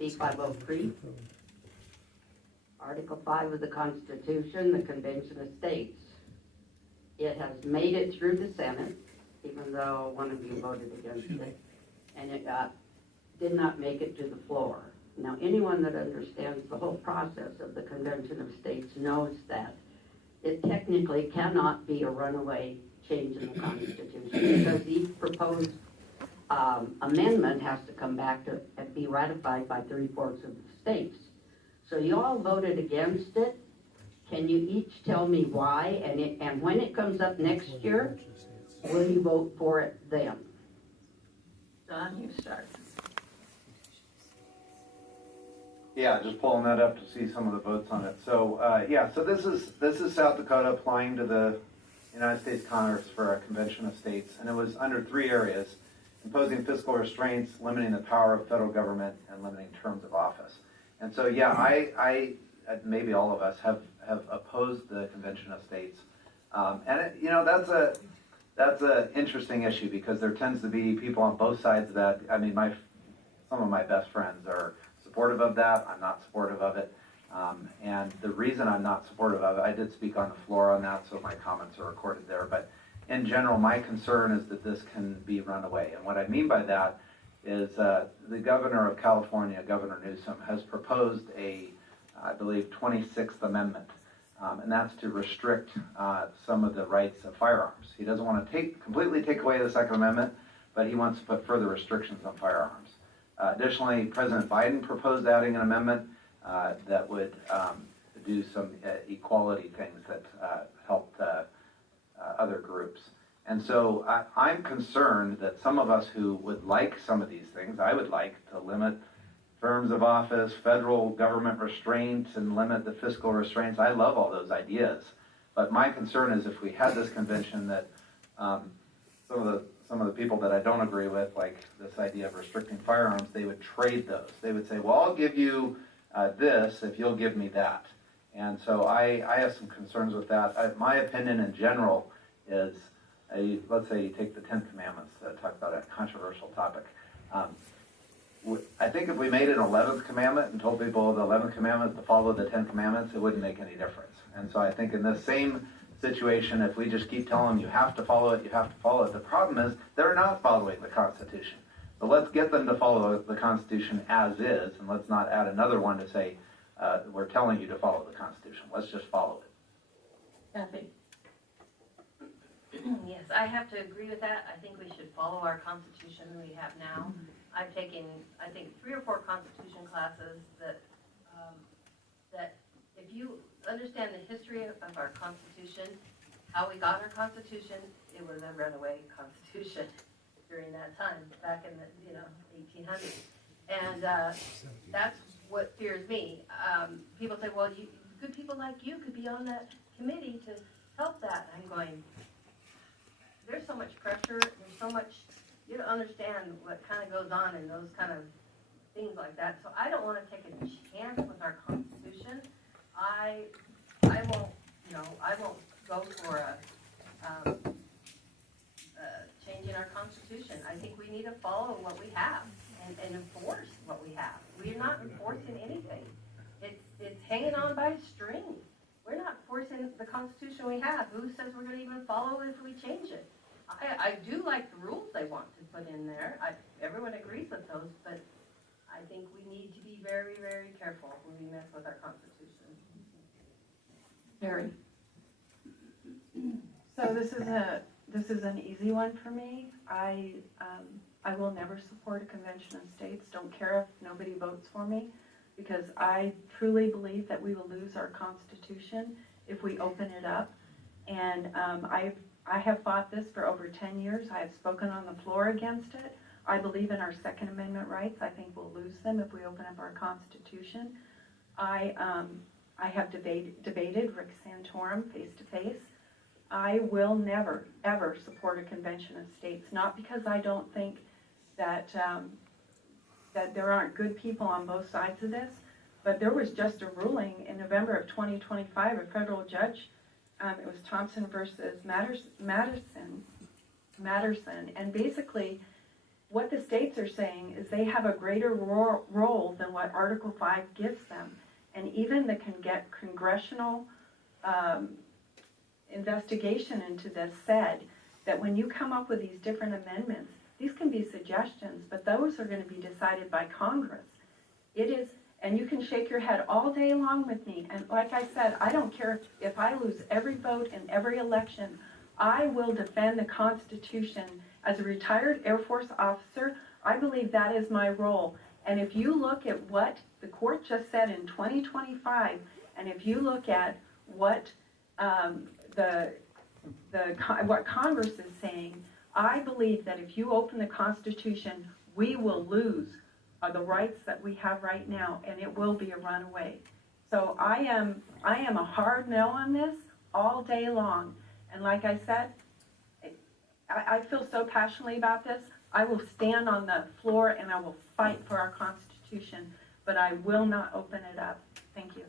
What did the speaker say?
B503, Article 5 of the Constitution, the Convention of States. It has made it through the Senate, even though one of you voted against it, and it did not make it to the floor. Now, anyone that understands the whole process of the Convention of States knows that it technically cannot be a runaway change in the Constitution, because each proposed amendment has to come back to be ratified by 3/4 of the states. So you all voted against it. Can you each tell me why? And when it comes up next year, will you vote for it then? Don, you start. Yeah, just pulling that up to see some of the votes on it. So so this is South Dakota applying to the United States Congress for a Convention of States, and it was under 3 areas: imposing fiscal restraints, limiting the power of federal government, and limiting terms of office. And so I maybe all of us have opposed the Convention of States, and that's a interesting issue, because there tends to be people on both sides of that. I mean, some of my best friends are supportive of that. I'm not supportive of it. And the reason I'm not supportive of it, I did speak on the floor on that, so my comments are recorded there. But in general, my concern is that this can be run away. And what I mean by that is the governor of California, Governor Newsom, has proposed I believe, 26th Amendment. And that's to restrict some of the rights of firearms. He doesn't want to completely take away the Second Amendment, but he wants to put further restrictions on firearms. Additionally, President Biden proposed adding an amendment that would do some equality things that helped other groups. And so I'm concerned that some of us who would like some of these things, I would like to limit terms of office, federal government restraints, and limit the fiscal restraints. I love all those ideas. But my concern is, if we had this convention, that some of the people that I don't agree with, like this idea of restricting firearms, they would trade those. They would say, well, I'll give you this if you'll give me that. And so I have some concerns with that. My opinion in general is, let's say you take the 10 Commandments, talk about a controversial topic. I think if we made an 11th commandment and told people the 11th commandment to follow the 10 commandments, it wouldn't make any difference. And so I think in this same situation, if we just keep telling them you have to follow it, you have to follow it, the problem is they're not following the Constitution. So let's get them to follow the Constitution as is, and let's not add another one to say we're telling you to follow the Constitution. Let's just follow it. Kathy? Yes, I have to agree with that. I think we should follow our Constitution we have now. I've taken, I think, 3 or 4 Constitution classes that if you understand the history of our Constitution, how we got our Constitution, it was a runaway Constitution during that time, back in the 1800s. And that's what fears me. People say, well, good people like you could be on that committee to help that. I'm going, there's so much pressure, there's so much, you don't understand what kind of goes on in those kind of things like that. So I don't want to take a chance with our Constitution. I won't go for changing our Constitution. I think we need to follow what we have and enforce what we have. We're not enforcing anything. It's hanging on by a string. We're not enforcing the Constitution we have. Who says we're going to even follow it if we change it? I do like the rules they want to put in there. Everyone agrees with those, but I think we need to be very, very careful when we mess with our Constitution. Mary? So this is an easy one for me. I will never support a Convention of States. Don't care if nobody votes for me, because I truly believe that we will lose our Constitution if we open it up. And I have fought this for over 10 years. I have spoken on the floor against it. I believe in our Second Amendment rights. I think we'll lose them if we open up our Constitution. I have debated Rick Santorum face to face. I will never, ever support a Convention of States, not because I don't think that that there aren't good people on both sides of this, but there was just a ruling in November of 2025, a federal judge, it was Thompson versus Matterson, and basically what the states are saying is they have a greater role than what Article 5 gives them. And even the congressional investigation into this said that when you come up with these different amendments, these can be suggestions, but those are going to be decided by Congress. It is, and you can shake your head all day long with me. And like I said, I don't care if I lose every vote in every election. I will defend the Constitution. As a retired Air Force officer, I believe that is my role. And if you look at what the court just said in 2025, and if you look at what what Congress is saying, I believe that if you open the Constitution, we will lose the rights that we have right now, and it will be a runaway. So I am a hard no on this all day long. And like I said, I feel so passionately about this. I will stand on the floor and I will fight for our Constitution, but I will not open it up. Thank you.